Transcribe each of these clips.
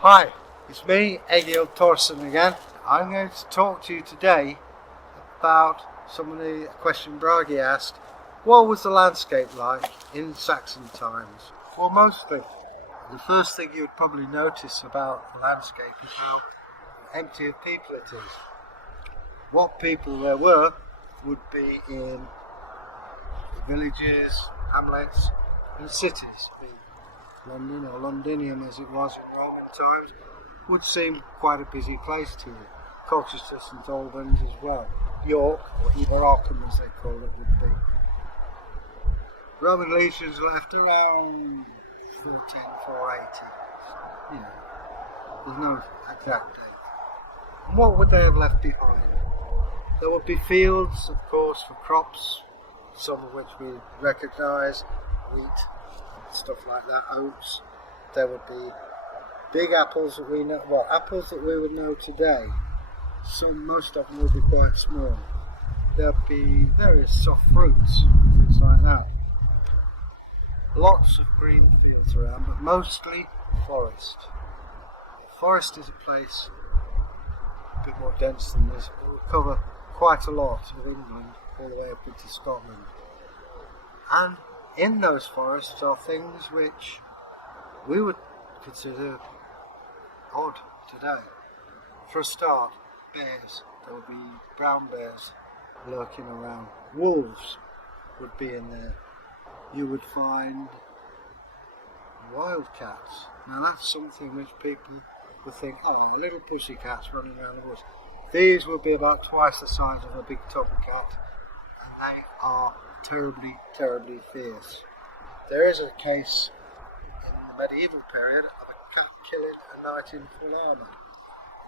Hi, it's me, Egil Thorsson again. I'm going to talk to you today about some of the question Bragi asked. What was the landscape like in Saxon times? Well, mostly, the first thing you would probably notice about the landscape is how empty of people it is. What people there were would be in villages, hamlets and cities. London, or Londinium as it was in Roman times, would seem quite a busy place to you. Colchester, St Albans as well. York, or Iberocum as they call it, would be. Roman legions left around 480. You know, there's no exact date. And what would they have left behind? There would be fields, of course, for crops, some of which we recognise, wheat, stuff like that, oats. There would be big apples that we know, well, apples that we would know today. Most of them would be quite small. There'd be various soft fruits, things like that. Lots of green fields around, but mostly forest. Forest is a place a bit more dense than this. It will cover quite a lot of England, all the way up into Scotland. And in those forests are things which we would consider odd today. For a start, bears. There would be brown bears lurking around. Wolves would be in there. You would find wildcats. Now that's something which people would think, oh, little pussycats running around the woods. These would be about twice the size of a big tomcat, and they are terribly, terribly fierce. There is a case in the medieval period of a cat killing a knight in full armour.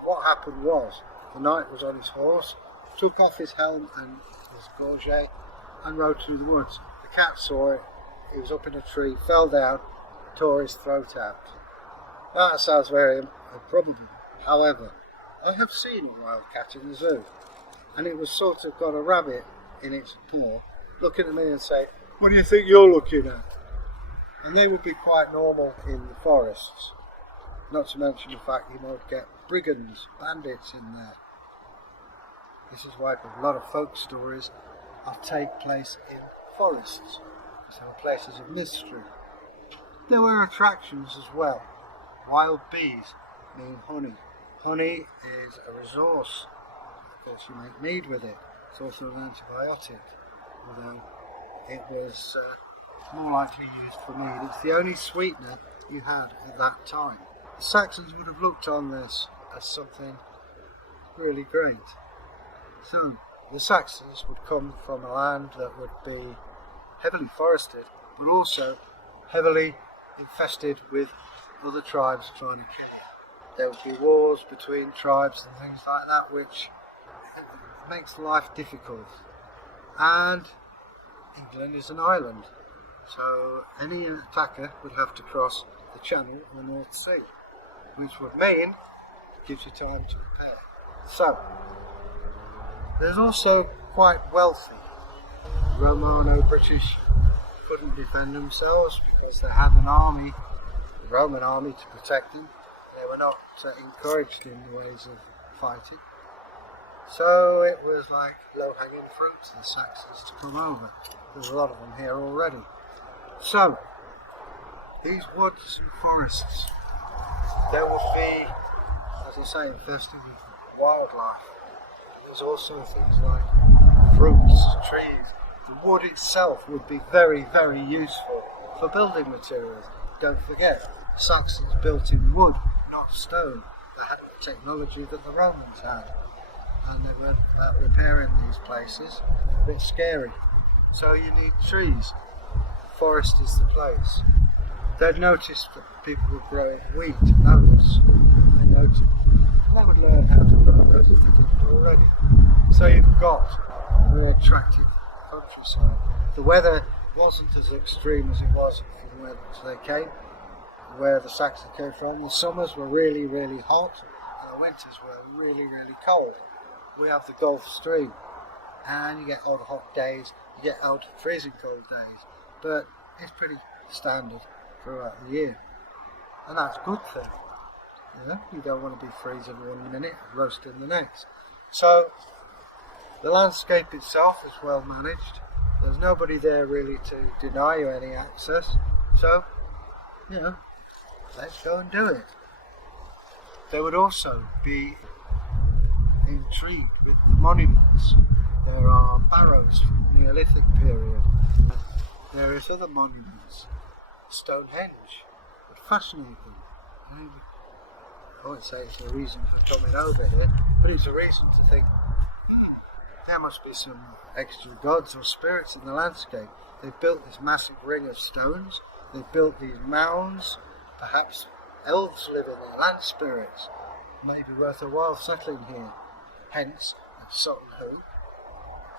What happened was, the knight was on his horse, took off his helm and his gorget and rode through the woods. The cat saw it, he was up in a tree, fell down, tore his throat out. That sounds very improbable. However, I have seen a wild cat in the zoo, and it was sort of got a rabbit in its paw, looking at me and saying, "What do you think you're looking at?" And they would be quite normal in the forests. Not to mention the fact you might get brigands, bandits in there. This is why a lot of folk stories take place in forests, because they were places of mystery. There were attractions as well. Wild bees mean honey. Honey is a resource. Of course, you make mead with it. It's also an antibiotic, although it was more likely used for mead. It's the only sweetener you had at that time. The Saxons would have looked on this as something really great. So, the Saxons would come from a land that would be heavily forested, but also heavily infested with other tribes trying to kill you. There would be wars between tribes and things like that, which makes life difficult. And England is an island, so any attacker would have to cross the Channel or the North Sea, which would mean it gives you time to prepare. So, there's also quite wealthy. Romano-British couldn't defend themselves because they had an army, the Roman army, to protect them. They were not encouraged in the ways of fighting. So it was like low-hanging fruit to the Saxons to come over. There's a lot of them here already. So, these woods and forests, there would be, as I say, infested with wildlife. There's also things like fruits, trees. The wood itself would be very, very useful for building materials. Don't forget, Saxons built in wood, not stone. They had the technology that the Romans had, and they were repairing these places. A bit scary. So you need trees. Forest is the place. They'd noticed that people were growing wheat and oats. They would learn how to grow those if they didn't already. So you've got a more attractive countryside. The weather wasn't as extreme as it was from where they came, where the Saxons came from. The summers were really, really hot, and the winters were really, really cold. We have the Gulf Stream, and you get odd hot days, you get odd freezing cold days, but it's pretty standard throughout the year, and that's a good thing. You don't want to be freezing 1 minute, roasting the next. So the landscape itself is well managed. There's nobody there really to deny you any access. So, let's go and do it. They would also be intrigued with the monuments. There are barrows from the Neolithic period. There is other monuments. Stonehenge would fascinate them. I won't say it's a reason for coming over here, but it's a reason to think, there must be some extra gods or spirits in the landscape. They've built this massive ring of stones, they've built these mounds, perhaps elves live in there, land spirits. Maybe worth a while settling here. Hence, at Sutton Hoo,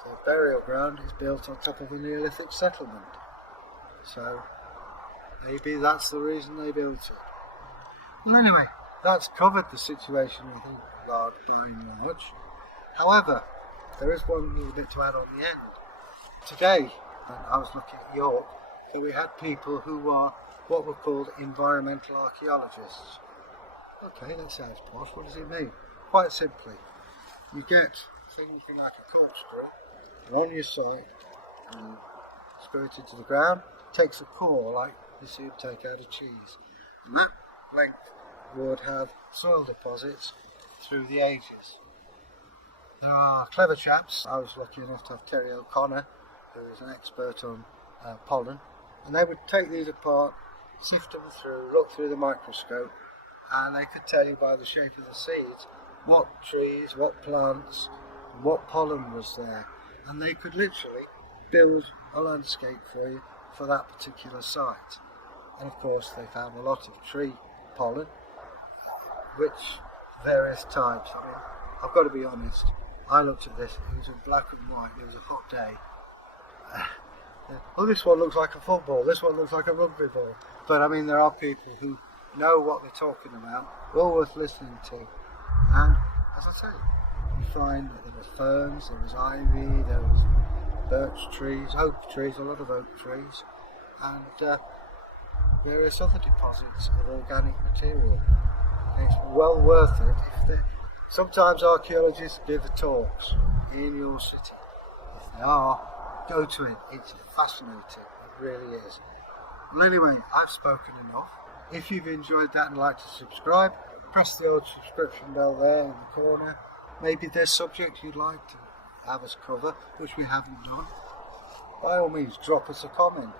their burial ground is built on top of a Neolithic settlement. So, maybe that's the reason they built it. Well, anyway, that's covered the situation, I think, by and large. However, there is one little bit to add on the end. Today, when I was looking at York, so we had people who are what were called environmental archaeologists. Okay, that sounds posh. What does it mean? Quite simply, you get something like a corkscrew, and on your site, screw it into the ground, takes a core like you see them take out of cheese. And that length would have soil deposits through the ages. There are clever chaps. I was lucky enough to have Terry O'Connor, who is an expert on pollen, and they would take these apart, sift them through, look through the microscope, and they could tell you by the shape of the seeds what trees, what plants, what pollen was there, and they could literally build a landscape for you for that particular site. And of course they found a lot of tree pollen, which various types. I mean, I've got to be honest, I looked at this, it was in black and white, it was a hot day. Oh, this one looks like a football, this one looks like a rugby ball. But I mean, there are people who know what they're talking about, well worth listening to. And as I say, you find that there were ferns, there was ivy, there was birch trees, oak trees, a lot of oak trees, and various other deposits of organic material. And it's well worth it. Sometimes archaeologists give talks in your city. If they are, go to it. It's fascinating. It really is. Well, anyway, I've spoken enough. If you've enjoyed that and like to subscribe, press the old subscription bell there in the corner. Maybe there's subjects you'd like to have us cover, which we haven't done. By all means, drop us a comment.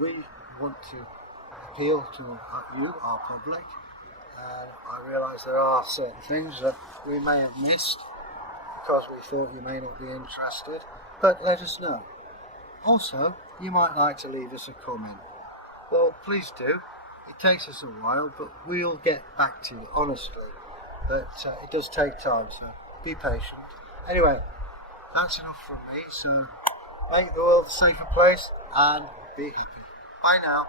We want to appeal to you, our public. I realise there are certain things that we may have missed because we thought you may not be interested, but let us know. Also, you might like to leave us a comment. Well, please do. It takes us a while, but we'll get back to you, honestly. But it does take time, so be patient. Anyway, that's enough from me, so make the world a safer place and be happy. Bye now.